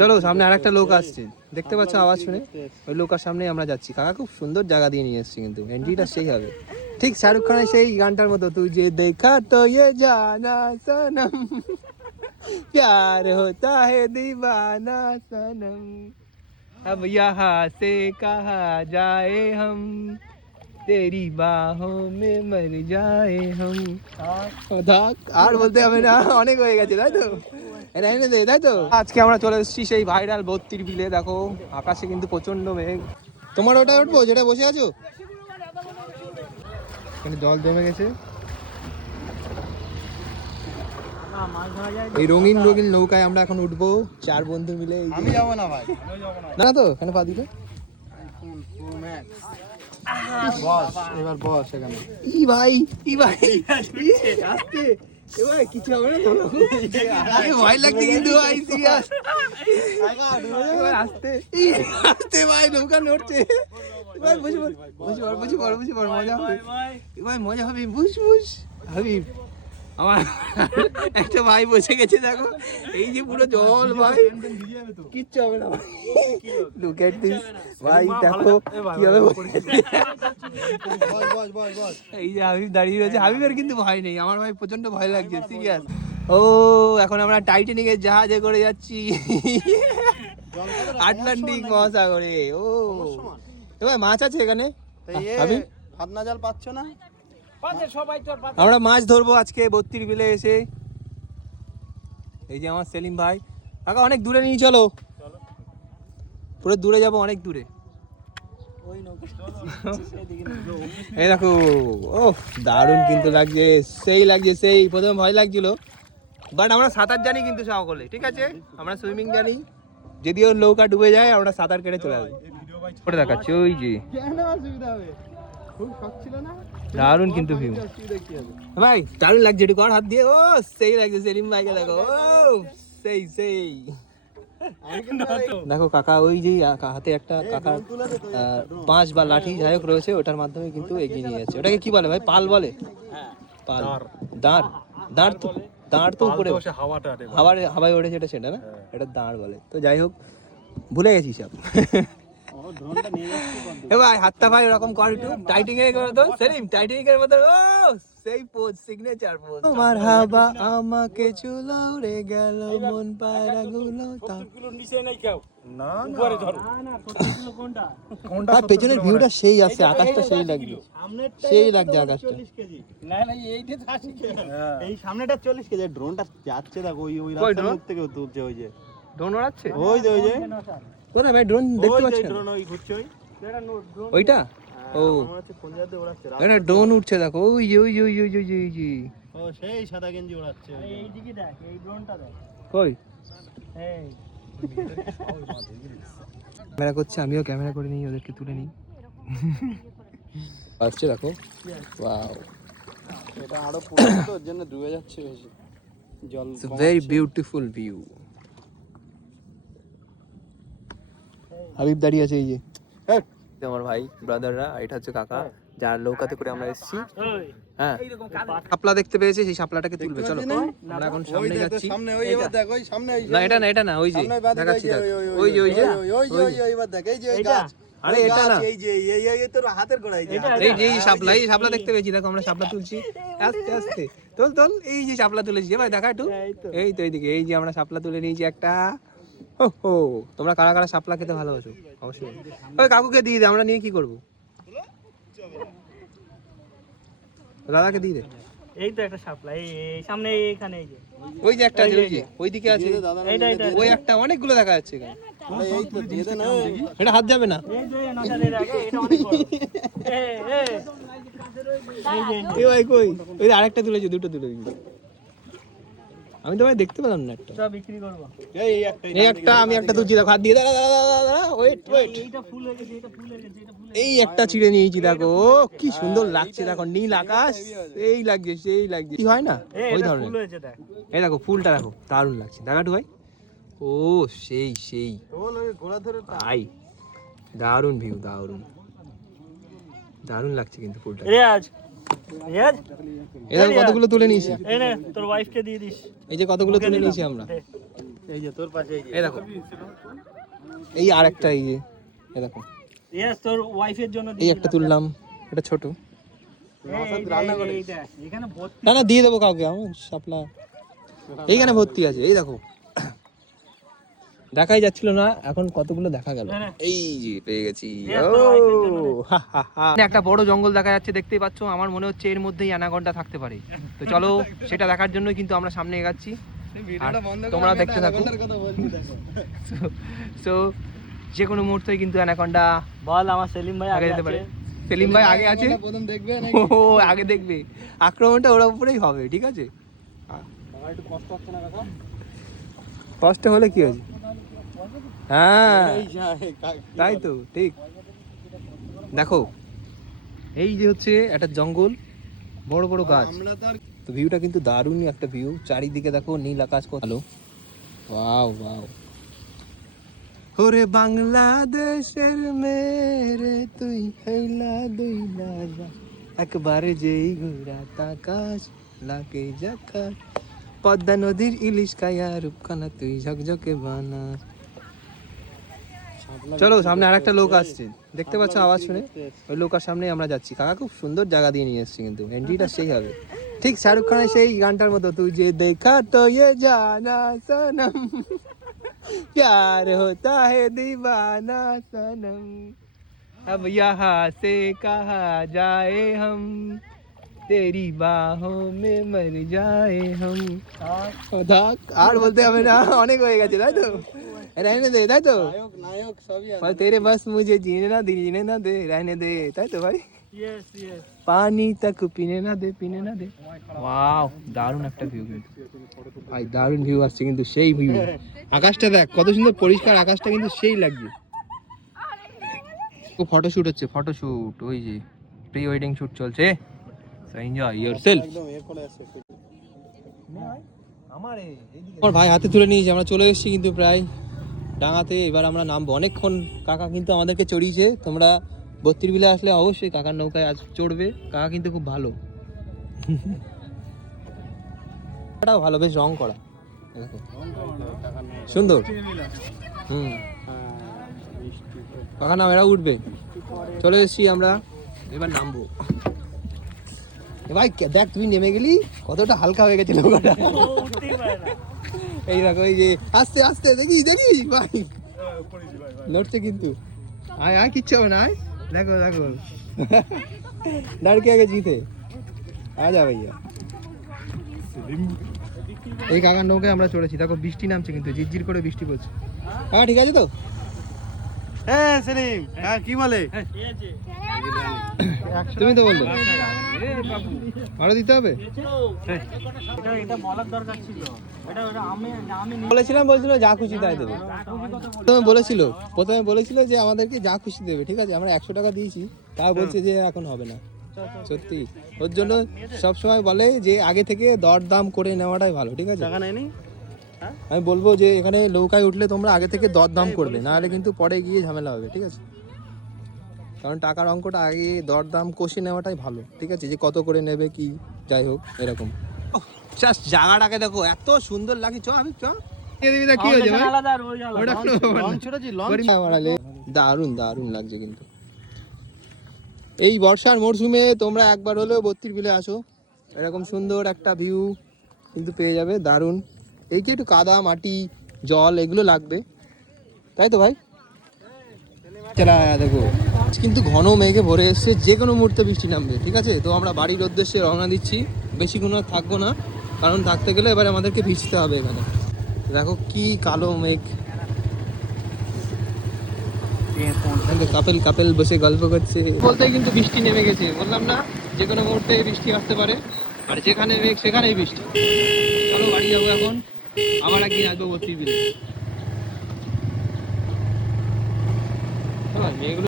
চলো সামনে আরেকটা লোক আসছে, দেখতে পাচ্ছ আওয়াজ শুনে? ওই লোকের সামনে আমরা যাচ্ছি। কাকা খুব সুন্দর জায়গা দিয়ে নিয়ে এসেছি, কিন্তু এন্ট্রিটা সেই হবে ঠিক শাহরুখ খানের সেই গানটার মতো, তুঝে দেখা তো ये जाना सनम प्यार होता है दीवाना सनम अब यहाँ से कहा जाए हम तेरी बाहों में मर जाए हम। আর বলতে হবে না, অনেক হয়ে গেছে তাই তো, এটা এনে দে তাই তো। আজকে আমরা চলে এসেছি সেই ভাইরাল 32 বিলে। দেখো আকাশে কিন্তু প্রচন্ড মেঘ। তোমার ওটা উঠবো যেটা বসে আছো, এখানে জল জমে গেছে। এই রঙিন রঙিন নৌকায় আমরা এখন উঠবো 4 বন্ধু মিলে। আমি যাবো না ভাই, না তো এখানে পা দিলে বস এবার বস এখানে। ই ভাই আস্তে, এ ভাই কিছু হবে না তো? ভয় লাগছে কিন্তু ভাই, সিরিয়াস। আস্তে আস্তে ভাই, নৌকা নড়ছে ভাই, বুঝ মজা হবে ভাই, মজা হবে, বুঝ হাবিব। আমার একটা ভাই বসে গেছে, দেখো এই যে পুরো জল ভাই, কিচ্ছু হবে না ভাই। লুক এট দিস ভাই, দেখো কি হবে। এই যে হাবিব দাঁড়িয়ে রয়েছে, হাবিবের কিন্তু ভয় নেই, আমার ভাই প্রচন্ড ভয় লাগছে, সিরিয়াস। ও এখন আমরা টাইটানিকের জাহাজে করে যাচ্ছি আটলান্টিক মহাসাগরে। ও ভাই মাছ আছে এখানে, হাবিব হাতনা জাল পাচ্ছ না? আমরা মাছ ধরবো আজকে 32 বিলে এসে। এই যে আমার সেলিম ভাই। কাকা অনেক দূরে নিয়ে চলো, পুরো দূরে যাবো, অনেক দূরে। এই দেখো, ও দারুণ কিন্তু লাগছে, সেই লাগছে সেই। প্রথমে ভয় লাগছিল, বাট আমরা সাঁতার জানি কিন্তু সকলে, ঠিক আছে আমরা সুইমিং জানি। যদিও নৌকা ডুবে যায় আমরা সাঁতার কেটে চলে আসবো। ওটা দেখাচ্ছি ওই যে, দারুণ কিন্তু ভিউ ভাই, দারুণ লাগছে। একটু কর হাত দিয়ে, ও সেই লাগছে সেলিম ভাইকে, দেখো ও সেই। দেখো কাকা ওই যে হাতে একটা কাকার পাঁচ বা লাঠি যাই হোক রয়েছে, ওটার মাধ্যমে কিন্তু এগিয়ে নিয়ে যাচ্ছে। ওটাকে কি বলে ভাই? পাল বলে? পাল, দাঁড় তো উপরে হাওয়ায় ওঠে যেটা, সেটা না, এটা দাঁড় বলে। তো যাই হোক, ভুলে গেছি সব। ভাই হাতটা ভাই ওরকম কর, একটু টাইটিং এর মতো সেলিম, টাইটিং এর মতো। ও সেই পোজ, সিগনেচার পোজ। মারহাবা আমাকে চুলো রে গেল মন পায়রা গুলো, তাগুলো নিচে নাই কেউ না, উপরে ধরো না। কোনটা পেছনের ভিউটা সেই আছে, আকাশটা সেই লাগছে, সেই লাগছে আকাশটা। না এইটা 80 কেজি, এই সামনেটা 40 কেজি। ড্রোনটা যাচ্ছে দেখো, ওই রাস্তার মুখ থেকে তুলছে। ওই যে ড্রোন ওড়াচ্ছে, ওই যে কোথায় ভাই ড্রোন দেখতে পাচ্ছেন? ড্রোন ওই ঘুরছে, ওইটা ও এটা ড্রোন উঠছে, দেখো ওই যে ও সেই সাদা গেঞ্জি ওড়াচ্ছে। এইদিকে দেখ, এই ড্রোনটা দেখ কই, এই ক্যামেরা করছে, আমিও ক্যামেরা করে নিই, ওদেরকে তুলে নিই। আসছে দেখো, ওয়াও, এটা আরো পুরো তো, ওর জন্য ডুবে যাচ্ছে বেশি জল। It's a very beautiful view. Habib দাঁড়িয়ে আছে এই যে, আমার ভাই ব্রাদাররা। এটা হচ্ছে কাকা, যার নৌকাতে করে আমরা এসেছি। হ্যাঁ, শাপলা দেখতে পেয়েছি, সেই শাপলাটাকে তুলবে। চলো আমরা এখন সামনে যাচ্ছি। সামনে ওই এবার দেখ, ওই সামনে ওই না, এটা না, ওই যে দেখাচ্ছি, ওই যে এবার দেখ, এই যে ওই গাছ। আরে এটা না, এই যে এই তোর হাতের গোড়ায়, এই যে শাপলা দেখতে পেয়েছি। দেখো আমরা শাপলা তুলছি, আস্তে আস্তে তোল। এই যে শাপলা তুলেছি ভাই, দেখা একটু, এই তো এইদিকে। এই যে আমরা শাপলা তুলে নিয়েছি একটা। ও তোমরা কারা কারা শাপলা খেতে ভালোবাসো অবশ্যই ওই কাকুকে দিয়ে দে, আমরা নিয়ে কি করবো? দাদাকে দিয়ে দে। এই তো একটা শাপলা, এই সামনে এইখানে, এই যে ওই যে একটা আছে, ওই যে ওইদিকে আছে, ওই একটা, অনেকগুলো দেখা যাচ্ছে এখানে। এই তো দিয়ে দে না, এটা হাত যাবে না। এই যে নটারের আগে, এটা অনেক বড়। এই ভাই কই, ওই আরেকটা তুলেছি, দুটো তুলেছি। আমি তো ভাই দেখতে পেলাম না একটা। সব বিক্রি করব। এই একটা, আমি একটা তুলছি, দেখো হাত দিয়ে, দাঁড়া, ওয়েট। এইটা ফুল হয়ে গেছে, এটা ফুল হয়ে গেছে, এটা ফুল। এই একটা চিড়ে নিয়েছি, দেখো কি সুন্দর লাগছে, দেখো নীল আকাশ, এই লাগছে, সেই লাগছে। কি হয় না ওই ধরনের ফুল হয়েছে, দেখ এই দেখো ফুলটা, দেখো দারুণ লাগছে, দেখাটু ভাই। ও সেই তোল ওই গোড়া ধরে তাই, দারুণ ভিউ, দারুণ লাগছে কিন্তু ফুলটা। রিয়াজ এই দেখো কতগুলো তুলে নিয়েছি, এই নে তোর ওয়াইফকে দিয়ে দিস। এই যে কতগুলো তুলে নিয়েছি আমরা। এই যে তোর পাশে এই যে এই দেখো, এই আর একটা, এই যে এই দেখো, ইয়েস তোর ওয়াইফের জন্য এই একটা তুললাম, এটা ছোট। রান্না করে এখানে ভর্তি না না, দিয়ে দেবো কাউকে, আমার শাপলা এইখানে ভর্তি আছে। এই দেখো, দেখাই যাচ্ছিল না, এখন কতগুলো দেখা গেল। এই যে পেয়ে গেছি। একটা বড় জঙ্গল দেখা যাচ্ছে, দেখতেই পাচ্ছ। আমার মনে হচ্ছে এর মধ্যেই অ্যানাকন্ডা থাকতে পারে। তো চলো সেটা দেখার জন্য কিন্তু আমরা সামনে এগাচ্ছি, আর তোমরা দেখতে থাকো। সো যে কোনো মুহূর্তেই কিন্তু অ্যানাকন্ডা বল আমার সেলিম ভাই আগে আগে যেতে পারে। আছে। সেলিম ভাই আগে আছে, প্রথম দেখবে ও আগে দেখবে। আক্রমণটা ওর উপরেই হবে, ঠিক আছে? আমার একটু কষ্ট হচ্ছে না কাকা? কষ্ট হলে কি হয়েছে? হ্যাঁ এই যা, তাই তো, ঠিক। দেখো এই যে হচ্ছে একটা জঙ্গল, বড় বড় গাছ। আমরা তো আর তো ভিউটা কিন্তু দারুণই একটা ভিউ। চারিদিকে দেখো নীল আকাশ, কত ভালো। Wow wow. ওরে বাংলাদেশের মেরে তুই হেলা দুইলা যা, একবার যেই ঘোরা তাকাশ লাগে জাকা, পদ্মা নদীর ইলিশ কায়া রূপখানা তুই ঝকঝকে বানা। চলো সামনে আর একটা লোক আসছে, দেখতে পাচ্ছ আওয়াজ শুনে? ওই লোকের সামনে আমরা যাচ্ছি। কাকা খুব সুন্দর জায়গা দিয়ে নিয়ে এসছে কিন্তু, এন্ট্রিটা সেই হবে ঠিক শাহরুখ খানের সেই গানটার মতো, তুই যে দেখা তো ये जाना सनम प्यार होता है दीवाना सनम अब यहाँ से कहा जाए हम तेरी बाहों में मर जाए हम। থাক, আর বলতে হবে না, অনেক হয়ে গেছে তাই তো? रहने दे, তাই তো? নায়ক নায়ক সবই আছে। भाई तेरे बस मुझे जीने ना दे रहने दे, তাই তো ভাই? ইয়েস ইয়েস পানি তক পিনে না দে, পিনে না দে। ওয়াও, দারুণ একটা ভিউ কিন্তু ভাই, দারুণ ভিউ আসছে কিন্তু, সেই ভিউ। আকাশটা দেখ কত সুন্দর পরিষ্কার, আকাশটা কিন্তু সেই লাগছে। ও ফটোশুট হচ্ছে, ফটোশুট, ওই যে প্রি ওয়েডিং শুট চলছে। So enjoy yourself. একদম এরপরে আছে আমার ভাই হাতে তুলে নিয়েছি, আমরা চলে এসেছি কিন্তু প্রায় ডাঙাতে। এবার আমরা নামবো। অনেকক্ষণ কাকা কিন্তু আমাদেরকে চড়িয়েছে। তোমরা বত্রির বিলে আসলে অবশ্যই কাকার নৌকায় আজ চড়বে। কাকা কিন্তু খুব ভালো, এটাও ভালো, বেশ রং করা, দেখো সুন্দর। কাকা নাম, এরা উঠবে। চলে এসেছি আমরা, এবার নামবো। এ ভাই দেখ, তুই নেমে গেলি, কতটা হালকা হয়ে গেছে নৌকাটা। ও উঠতেই পারে না। এই দেখো, এই যে আস্তে আস্তে, দেখিস দেখিস ভাই, লড়ছে কিন্তু। আয় আয়, কিচ্ছু হবে না, আয়। দেখো দেখো, লড়কে আগে জিতে, আ যা ভাইয়া। এই কাকার নৌকায় আমরা চড়েছি। দেখো বৃষ্টি নামছে কিন্তু, ঝিরঝির করে বৃষ্টি পড়ছে। হ্যাঁ ঠিক আছে তো? হ্যাঁ সেলিম, হ্যাঁ কি বলে? ঠিক আছে তুমি তো বললো আরো দিতে হবে। এটা এটা বলার দরকার ছিল। এটা এটা আমি আমি বলেছিলাম, বলছিল যা খুশি তাই দেবে। প্রথমে বলেছিল যে আমাদেরকে যা খুশি দেবে, ঠিক আছে? আমরা 100 টাকা দিয়েছি, তা বলছে যে এখন হবে না। সত্যি, ওর জন্য সব সময় বলে যে আগে থেকে দরদাম করে নেওয়াটাই ভালো, ঠিক আছে? টাকা নেয়নি? আমি বলবো যে এখানে নৌকায় উঠলে তোমরা আগে থেকে দরদাম করবে, নাহলে কিন্তু পরে গিয়ে ঝামেলা হবে, ঠিক আছে? কারণ টাকার অঙ্কটা আগে দরদাম কষে নেওয়াটাই ভালো, ঠিক আছে? যে কত করে নেবে কি, যাই হোক এরকম। জাস্ট জায়গাটাকে দেখো, এত সুন্দর লাগে। চ আমি চ কি হয়েছে ভাই? আলাদা আর ওই আলাদা। লঞ্চ ছেড়েছি, লঞ্চ। দারুণ দারুণ লাগছে কিন্তু। এই বর্ষার মরশুমে তোমরা একবার হলেও বত্রির বিলে আসো, এরকম সুন্দর একটা ভিউ কিন্তু পেয়ে যাবে, দারুণ। এই যে একটু কাদা মাটি জল এগুলো লাগবে, তাই তো ভাই? চলা দেখো, কিন্তু ঘন মেঘে ভরে এসছে, যে কোনো মুহূর্তে বৃষ্টি নামবে, ঠিক আছে? তো আমরা বাড়ির উদ্দেশ্যে রওনা দিচ্ছি। বেশিক্ষণ আর থাকবো না, কারণ থাকতে গেলে এবার আমাদেরকে ভিজতে হবে এখানে। দেখো কি কালো মেঘ, কাপেল কাপেল বসে গল্প করছে বলতে কিন্তু বৃষ্টি নেমে গেছে। বললাম না, যে কোনো মুহূর্তে বৃষ্টি আসতে পারে, আর যেখানে মেঘ সেখানেই বৃষ্টি। চলো বাড়ি যাবো এখন, আবার একদিন আসবো বত্রির বিলে। মেঘগুলো